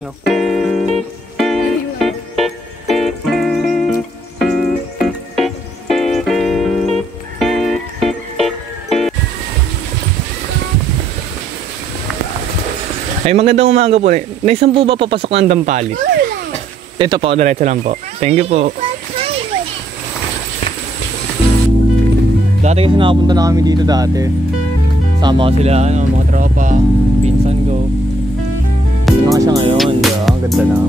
No. Ay, magandang umaga po. Naisan po ba papasok ng Dampalit? Ito po, diretso lang po. Thank you po. Dati kasi nakapunta na kami dito dati. Sama ko sila, mga tropa, pinsan ko. Ano nga siya ngayon, diba? Ang ganda na.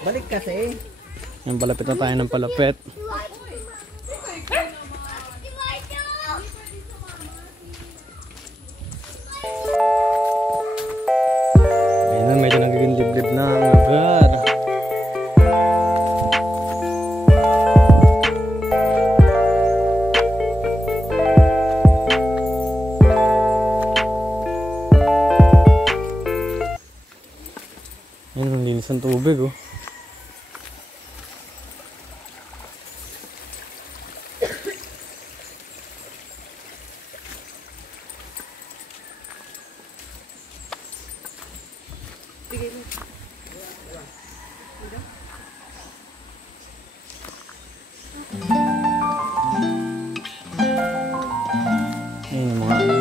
Balik kasi. Yan, palapit na tayo ng palapit. Ayun, medyo nagiging liblib na ang lugar. Ayun, ang linis ng tubig, oh. Ayun yung mga ano.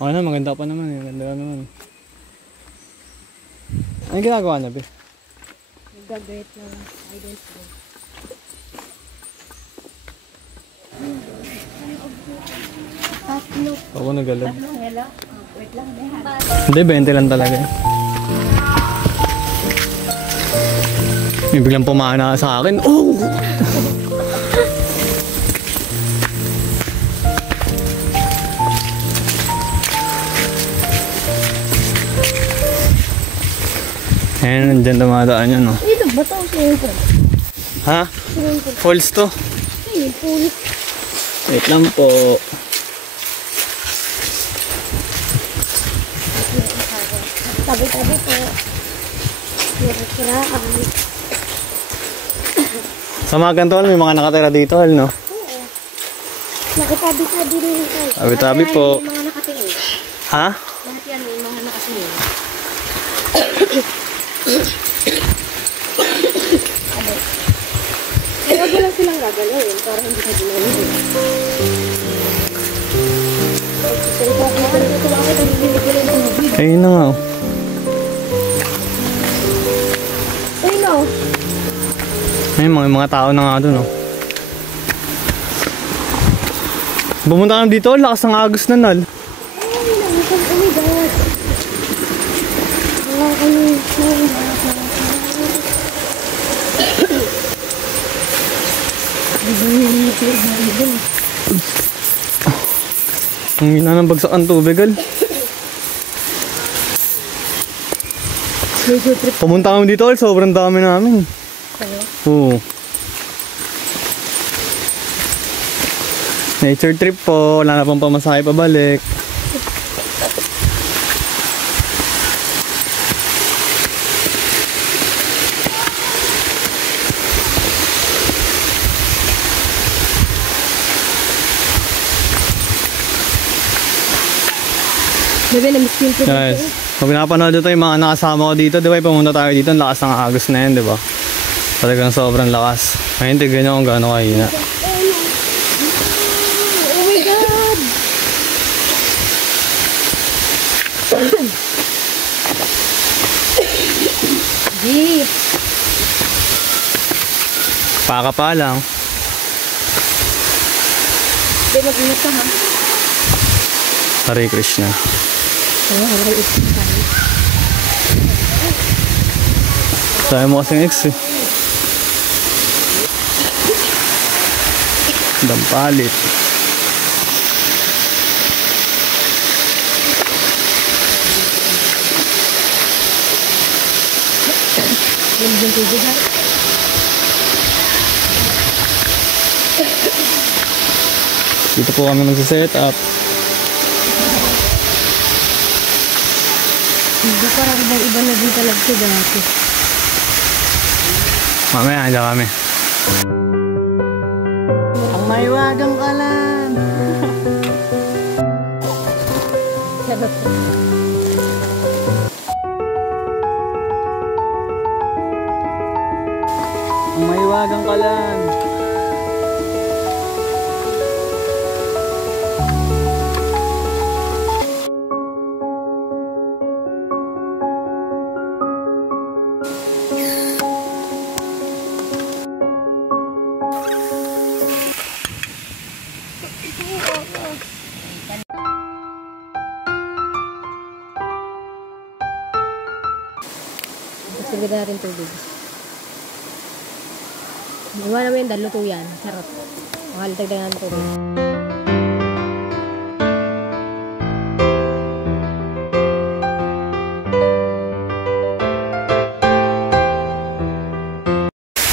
Okay na, maganda pa naman. Maganda pa naman. Ano ginagawa na, Be? Nag-great ng identity. Tatlo. Ako nagalab. Hello? Wait lang. Hindi, 20 lang talaga. May biglang pumana sa akin. Oh! Ayan, nandyan dumadaan yan, no? Ito ba ito? Swimming pool. Ha? Swimming pool. Falls to? Swimming pool. Wait lang po. Tabi-tabi po. Sira-siraan. Sa mga ganito, may mga nakatira dito, no? Oo. Nakitabi-tabi rin ito. Tabi-tabi po. May mga nakatingin. Ha? Lahat yan may mga nakatingin. Kaya wag mo lang silang gagalawin para hindi ka ginawin. Ayun na nga, oh. Ay no. Ayun, mga tao na nga doon, oh. Bumunta kami dito, lakas ng agos na nal. Ay, nakikita ko ni God. Ang hina ng bagsak ang tubig, gal. Pumunta kami dito, sobrang dami namin. Oo. Nature trip po, wala na pang pamasahe pabalik. Bebe, na-miskin ko Guys, kung pinapanood ito yung mga nakasama ko dito, di ba, pumunta tayo dito, ang lakas ng agos na yan, di ba? Talagang sobrang lakas. Ngayon, tignan nyo kung gaano kahina. Oh my God! Jeep! Paka pa lang. Bebe, mag-ingat ka ha? Hare Krishna. Sabi mo kasing ex, eh. Dampalit. Yung tubig ha. Dito po kami nagsiset up. Hindi parang iba na din talaga siya dati. Mamaya, andyan kami. Ang maiwagang kalan! Sarap. Ang maiwagang kalan! Sige natin tubig. Iwan namin yung luto yan. Sarap. Makalitag na natin tubig.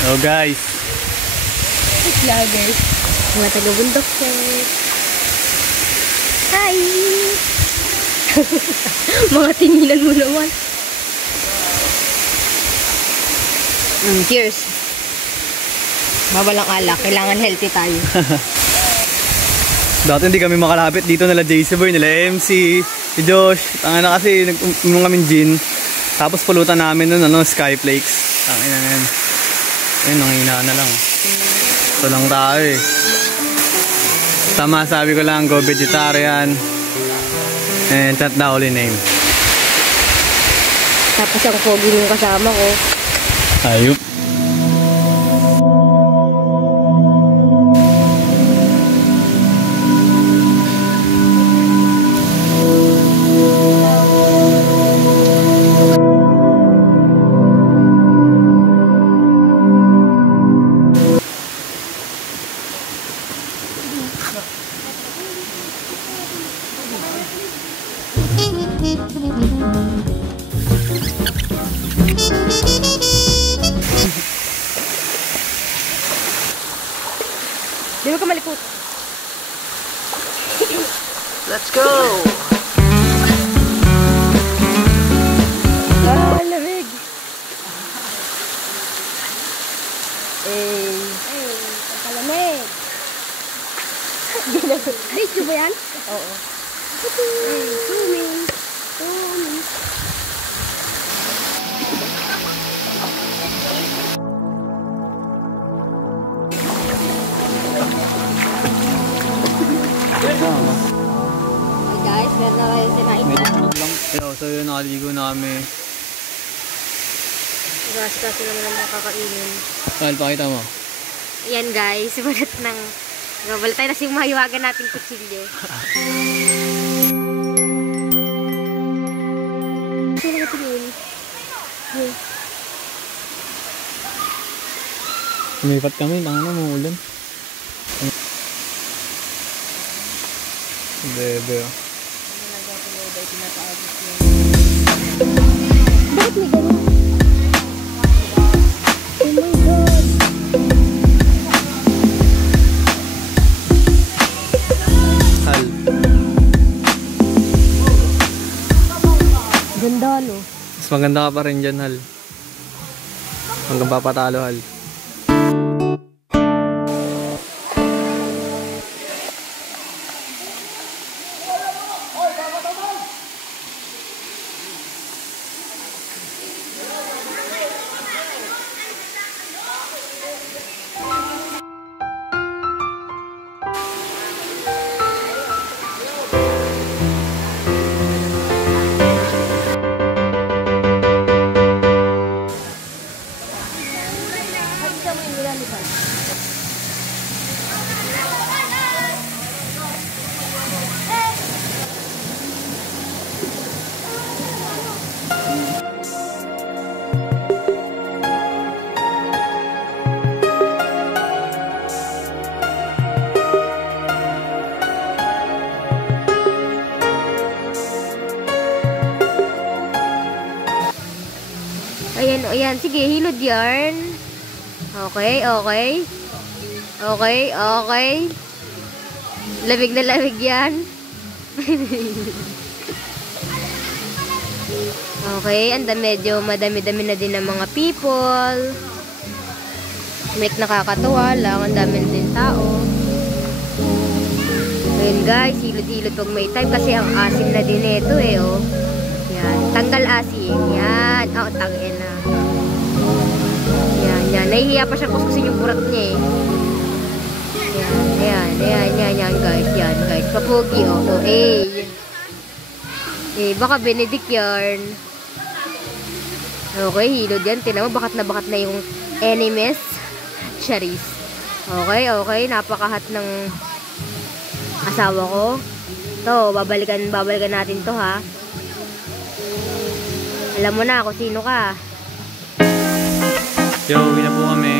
Hello guys! Vloggers. Mga taga-bundok set. Hi! Mga tinginan mo naman. Cheers. Babalang alak. Kailangan healthy tayo. Dati hindi kami makalapit dito nila JC Boy, nila MC, si Josh. Ang kasi nag-uminom kami gin. Tapos pulutan namin nun, Skyflakes. Ang ina yan. Ayun, nanghina na lang. Ito lang tayo eh. Tama, sabi ko lang, go vegetarian. And that's the only name. Tapos ang pogi yung kasama ko. Ayup. Di ba ka malikot? Let's go! Ah, lamig! Eh, ang kalamig! Video ba yan? Oo. Swimming! Swimming! Hey guys, meron na kayo sinain na. So yun, nakaligo na kami. Kasi naman ang mga kakainin. Saan, pakita mo. Ayan guys, balat ng... Balat tayo na yung mahiwagan nating kutsilyo. Sino ka tingin? Lumipat kami, tanga na, maulan. Bebe. Bakit may ganyan? Oh my God! Hal. Ganda, no? Mas maganda ka pa rin dyan, Hal. Hanggang papatalo, Hal. Ayan, ayan. Sige, hilod yarn. Okay, okay. Okay, okay. Lamig na lamig yan. Okay, medyo madami-dami na din ng mga people. Nakakatuwa lang, ang dami na din tao. Ayun guys, hilot-hilot pag may time kasi ang asim na din ito eh, oh. Yan, tanggal asim. Yan, oh, tangin na. Yan, nahihiya pa siya kuskusin yung burat niya eh. Yan guys, papugi, oh, baka Benedict yarn. Okay, hilod yan. Tinan mo, bakat na yung enemies. Charis. Okay, napakahat ng asawa ko. To, babalikan natin to ha. Alam mo na kung sino ka. Yo, uwi na po kami.